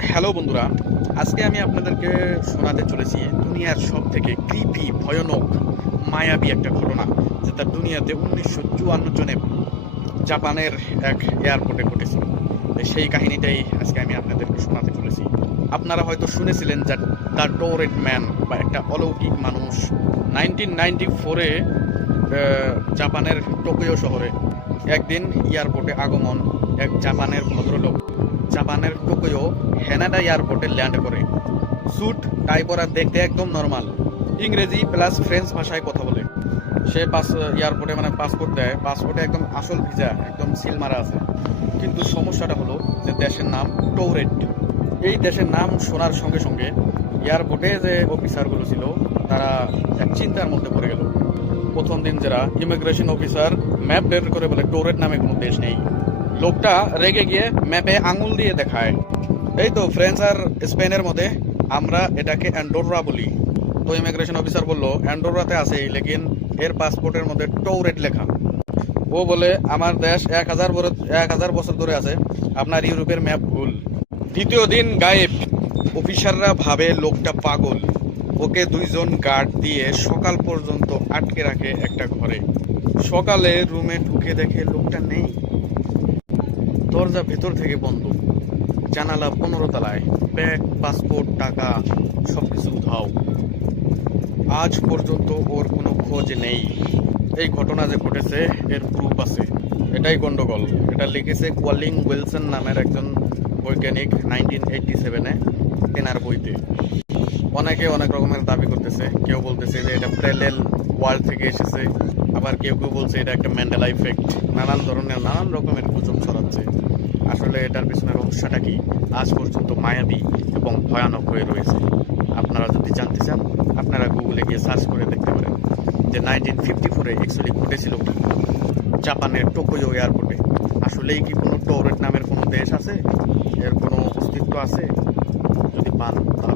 Hello বন্ধুরা, আজকে আমি আপনাদেরকে শোনাতে চলেছি দুনিয়ার সব থেকে ক্রিপি, ভয়ানক, মায়াবী একটা ঘটনা, যেটা দুনিয়াতে 1954 জনে জাপানের এক এয়ারপোর্টে ঘটেছিল। সেই কাহিনীটাই আজকে আমি আপনাদেরকে শোনাতে চলেছি। আপনারা হয়তো শুনেছিলেন যে দ্য টোরেট ম্যান বা একটা অলৌকিক মানুষ 1994-এ জাপানের টোকিও শহরে একদিন এয়ারপোর্টে আগমন এক জাপানের ভদ্রলোক জাপানের টোকিও হ্যানাডা এয়ারপোর্টে ল্যান্ড করে। স্যুট টাই পরা, দেখতে একদম নর্মাল, ইংরেজি প্লাস ফ্রেঞ্চ ভাষায় কথা বলে। সে এয়ারপোর্টে পাসপোর্ট দেয়, পাসপোর্টে একদম আসল ভিসা, একদম সিল মারা আছে। কিন্তু সমস্যাটা হলো যে দেশের নাম টোরেট। এই দেশের নাম শোনার সঙ্গে সঙ্গে এয়ারপোর্টে যে অফিসারগুলো ছিল তারা এক চিন্তার মধ্যে পড়ে গেল। প্রথম দিন যারা ইমিগ্রেশন অফিসার ম্যাপ বের করে বলে টোরেট নামে কোনো দেশ নেই। লোকটা রেগে গিয়ে ম্যাপে আঙুল দিয়ে দেখায়, এই তো ফ্রান্স আর স্পেনের মধ্যে, আমরা এটাকে অ্যান্ডোরা বলি। তো ইমিগ্রেশন অফিসার বলল অ্যান্ডোরাতে আছে, লেকিন এর পাসপোর্টের মধ্যে টোরেট লেখা। ও বলে আমার দেশ 1000 বছর ধরে আছে, আপনার ইউরোপের ম্যাপ ভুল। দ্বিতীয় দিন গায়েব। অফিসাররা ভাবে লোকটা পাগল। ওকে দুইজন গার্ড দিয়ে সকাল পর্যন্ত আটকে রাখে একটা ঘরে। সকালে রুমে ঢুকে দেখে লোকটা নেই, দরজা ভেতর থেকে বন্ধ, জানালা 15 তলায়, ব্যাগ, পাসপোর্ট, টাকা সবকিছু উধাও। আজ পর্যন্ত ওর কোনো খোঁজ নেই। এই ঘটনা যে ঘটেছে এর প্রুফ আছে, এটাই গন্ডগোল। এটা লিখেছে কোলিন উইলসন নামের একজন বৈজ্ঞানিক 1987-এ তেনার বইতে। অনেকে অনেক রকমের দাবি করতেছে। কেউ বলতেছে যে এটা প্যারালাল ওয়ার্ল্ড থেকে এসেছে, আবার কেউ কেউ বলছে এটা একটা ম্যান্ডেলা ইফেক্ট। নানান রকমের গুজব ছড়াচ্ছে। আসলে এটার পিছনে রহস্যটা কি আজ পর্যন্ত মায়াবী এবং ভয়ানক হয়ে রয়েছে। আপনারা যদি জানতে চান, আপনারা গুগলে গিয়ে সার্চ করে দেখতে পারেন যে 1954-এ অ্যাকচুয়ালি ঘটেছিল কি জাপানের টোকিও এয়ারপোর্টে। আসলেই কি কোনো টোরেট নামের কোনো দেশ আছে, এর কোনো অস্তিত্ব আছে? যদি পান তাহলে